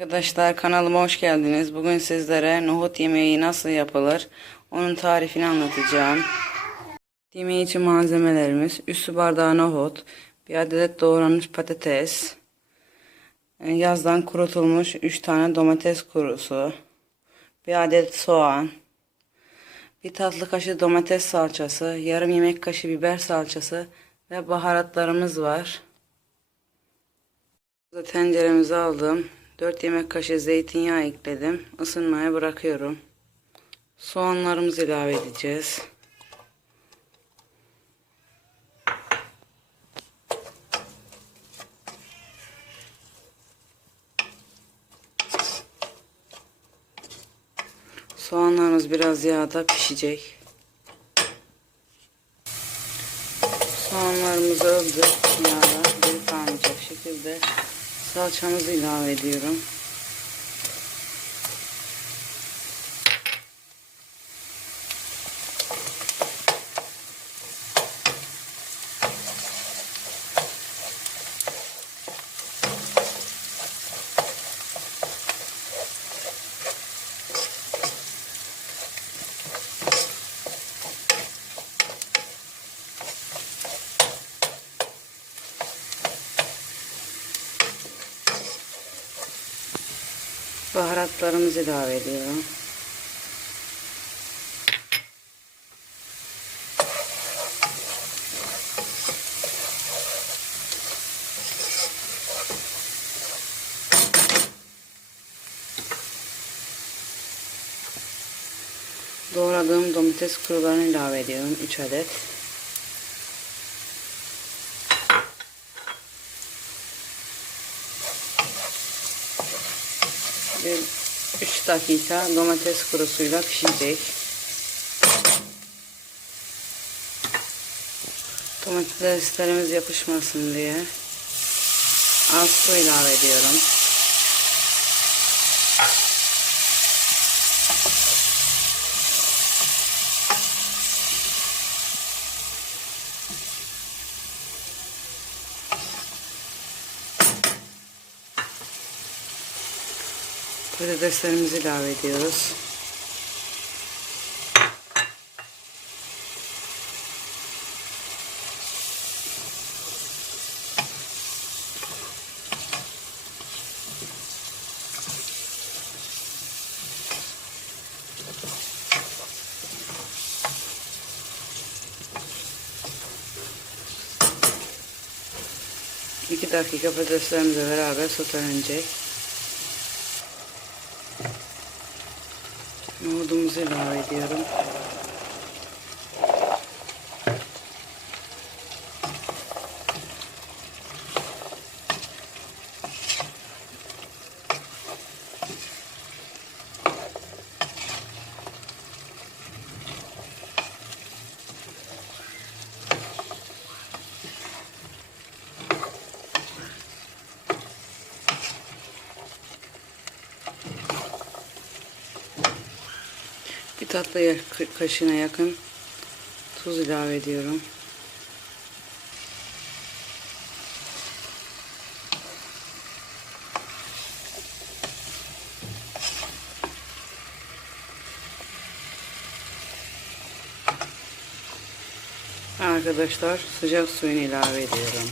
Arkadaşlar kanalıma hoş geldiniz. Bugün sizlere nohut yemeği nasıl yapılır onun tarifini anlatacağım. Yemeği için malzemelerimiz 3 su bardağı nohut, bir adet doğranmış patates, e, yazdan kurutulmuş 3 tane domates kurusu, bir adet soğan, bir tatlı kaşığı domates salçası, yarım yemek kaşığı biber salçası ve baharatlarımız var. Tenceremizi aldım. 4 yemek kaşığı zeytinyağı ekledim. Isınmaya bırakıyorum. Soğanlarımızı ilave edeceğiz. Soğanlarımız biraz yağda pişecek. Soğanlarımızı öldü yağda geri kalmayacak şekilde salçamızı ilave ediyorum. Baharatlarımızı ilave ediyorum. Doğradığım domates kurularını ilave ediyorum. 3 adet. 3 dakika domates kurusuyla pişecek. Domateslerimiz yapışmasın diye az su ilave ediyorum. Patateslerimizi ilave ediyoruz. İki dakika patateslerimizle beraber sotelenecek. Nohudumuzu ilave ediyorum. Tatlı kaşığına yakın tuz ilave ediyorum. Arkadaşlar sıcak suyunu ilave ediyorum.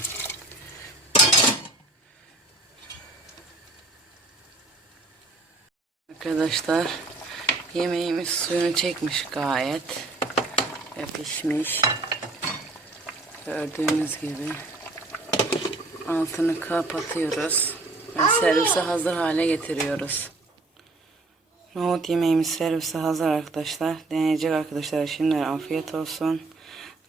Arkadaşlar yemeğimiz suyunu çekmiş gayet ve pişmiş. Gördüğünüz gibi altını kapatıyoruz ve servise hazır hale getiriyoruz. Nohut yemeğimiz servise hazır arkadaşlar. Deneyecek arkadaşlar şimdiden afiyet olsun.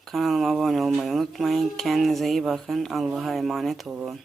Kanalıma abone olmayı unutmayın. Kendinize iyi bakın. Allah'a emanet olun.